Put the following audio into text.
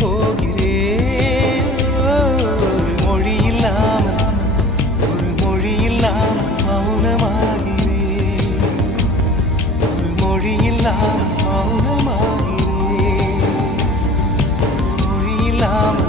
போகிறேன். ஒரு மொழி இல்லாமல் ஒரு மொழி இல்லாமல் மௌனமாகிறேன். ஒரு மொழி இல்லாமல் மௌனமாகிறேன். ஒரு மொழி இல்லாமல்